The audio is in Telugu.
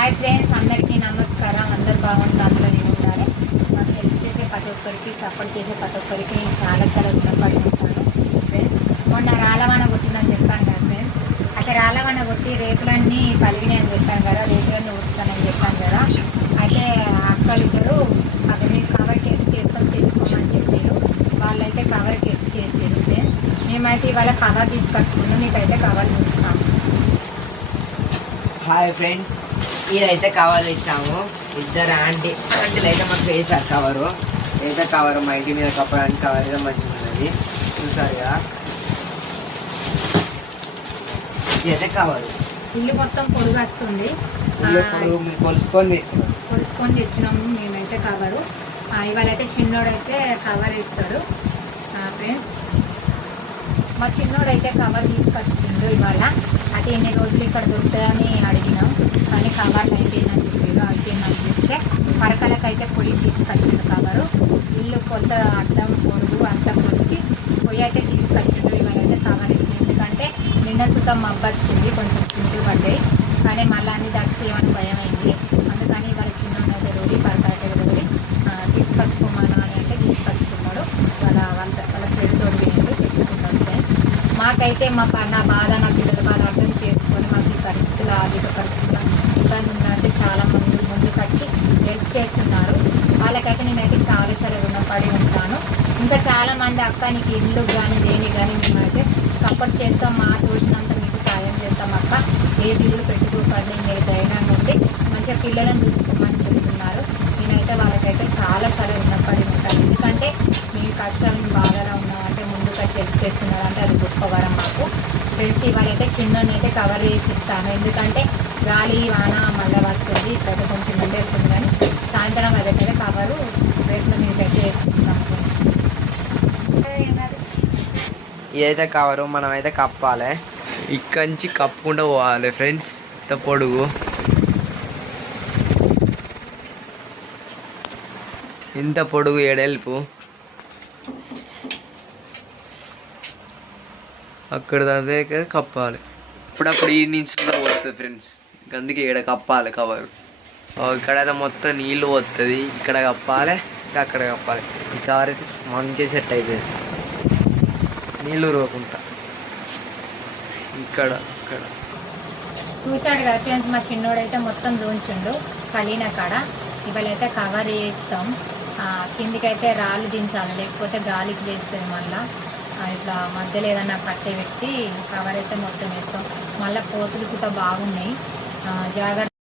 హాయ్ ఫ్రెండ్స్, అందరికీ నమస్కారం. అందరు బాగుంటారు, అందులో నేను ఉండాలి. మాకు హెల్ప్ చేసే ప్రతి ఒక్కరికి, సపోర్ట్ చేసే ప్రతి ఒక్కరికి నేను చాలా రుణపడి ఉంటాను ఫ్రెండ్స్. మొన్న రాళ్ళవాన కొట్టిందని చెప్పాను కదా ఫ్రెండ్స్. అయితే రాళ్ళవాన కొట్టి రేకులన్నీ పలిగినాయని చెప్పాను కదా, రేకులన్నీ ఊడుస్తానని చెప్పాను కదా. అయితే అక్కలు ఇద్దరు అక్కడ కవర్ కేక్ చేస్తాం తెచ్చుకోమని చెప్పారు. వాళ్ళైతే కవర్ కేక్ చేసారు ఫ్రెండ్స్. మేమైతే ఇవాళ కవర్ తీసుకొచ్చుకున్నాం, మీకైతే కవర్ చూస్తాము. హాయ్ ఫ్రెండ్స్, ఇదైతే కవర్ ఇచ్చాము. ఇద్దరు ఆంటీలు అయితే మాకు వేసారు కవరు. అయితే కవరు మా ఇంటి మీద కప్పడానికి కవర్గా మంచిగా ఉన్నది, చూసారు కదా. ఇదైతే కవరు. ఇల్లు మొత్తం పొడుగు వస్తుంది, కొలుసుకొని తెచ్చినాము మేమైతే కవరు. ఇవాళైతే చిన్నోడైతే కవర్ వేస్తాడు ఫ్రెండ్స్. మా చిన్నోడైతే కవర్ తీసుకొచ్చిండు ఇవాళ. అయితే ఎన్ని రోజులు ఇక్కడ దొరుకుతుందని అడిగినాం, కానీ కవర్ అయిపోయిందని చెప్పారు. అయిపోయిందని చెప్తే పరకలకైతే పొయ్యి తీసుకొచ్చిండు కవరు. ఇల్లు కొంత అడ్డం పొడుగు అంతా కొలిసి పొయ్యి అయితే తీసుకొచ్చిండు. ఇవాళైతే కవర్ ఇస్తుంది, ఎందుకంటే నిన్న సుతం మబ్బు వచ్చింది, కొంచెం చింటలు పడ్డాయి. కానీ మళ్ళీ అన్ని దడితే ఏమని భయం అయింది. అందుకని ఇవాళ చిన్నోడైతే దూరి పరకలైతే దూరి తీసుకొచ్చుకోమను అని అంటే తీసుకొచ్చుకున్నాడు. వాళ్ళ ఫ్రెండ్ తోడు తెచ్చుకుంటాం ఫ్రెండ్స్. మాకైతే నా బాధ నా పిల్లల బాధ అర్థం చేసుకొని మాకు ఈ పరిస్థితులు, ఆర్థిక పరిస్థితులు ఇబ్బంది ఉందంటే చాలా మంది ముందుకు వచ్చి హెల్ప్ చేస్తున్నారు. వాళ్ళకైతే నేనైతే చాలా రుణపడి ఉంటాను. ఇంకా చాలామంది అక్క నీకు ఇల్లు కానీ దేనికి కానీ మేమైతే సపోర్ట్ చేస్తాం, మా తోచినంత మీకు సాయం చేస్తాం అక్క, ఏ దిగులు పెట్టుకోకండి, మీరు ధైర్యంగా ఉండి మంచిగా పిల్లలను చూసుకోమని చెప్తున్నారు. నేనైతే వాళ్ళకైతే చాలా రుణపడి ఉంటాను. ఎందుకంటే మీ కష్టాలు బాధలో ఉన్నామంటే ముందుకు వచ్చి హెల్ప్ చేస్తున్నారు అంటే అది గొప్ప వరం మాకు ఫ్రెండ్స్. ఇవాళైతే చిన్నని అయితే కవర్ చేపిస్తాను, ఎందుకంటే గాలి వాన మళ్ళీ వస్తుంది, ఇప్పుడైతే కొంచెం ముందే వస్తుంది. కానీ సాయంత్రం అదైతే కవరు రేపు మీకైతే వేసుకుంటాం ఫ్రెండ్స్. ఇదైతే కవరు మనమైతే కప్పాలి. ఇక్కడి నుంచి కప్పుకుంటూ పోవాలి ఫ్రెండ్స్. ఇంత పొడుగు, ఇంత పొడుగు ఎడల్పు, అక్కడ దాకా కప్పాలి. అప్పుడప్పుడు ఈ నుంచి పోతుంది ఫ్రెండ్స్, అందుకే ఇక్కడ కప్పాలి కవరు. ఇక్కడైతే మొత్తం నీళ్ళు పోతుంది, ఇక్కడ కప్పాలి, ఇంకా అక్కడ కప్పాలి. ఈ కవర్ అయితే మంచిగా సెట్ అయిపోయింది, నీళ్ళు రోకుంటా. ఇక్కడ చూశాడు కదా ఫ్రెండ్స్, మా చిన్నోడైతే మొత్తం దోంచుండు కలిన కాడ. ఇవాళైతే కవర్ వేస్తాం, కిందికైతే రాళ్ళు దించాలి, లేకపోతే గాలికి లేస్తుంది. మళ్ళీ ఇట్లా మధ్యలో ఏదన్నా కట్టె పెట్టి కవర్ అయితే మొత్తం వేస్తాం. మళ్ళీ కోతులు సుత బాగున్నాయి, జాగ్రత్త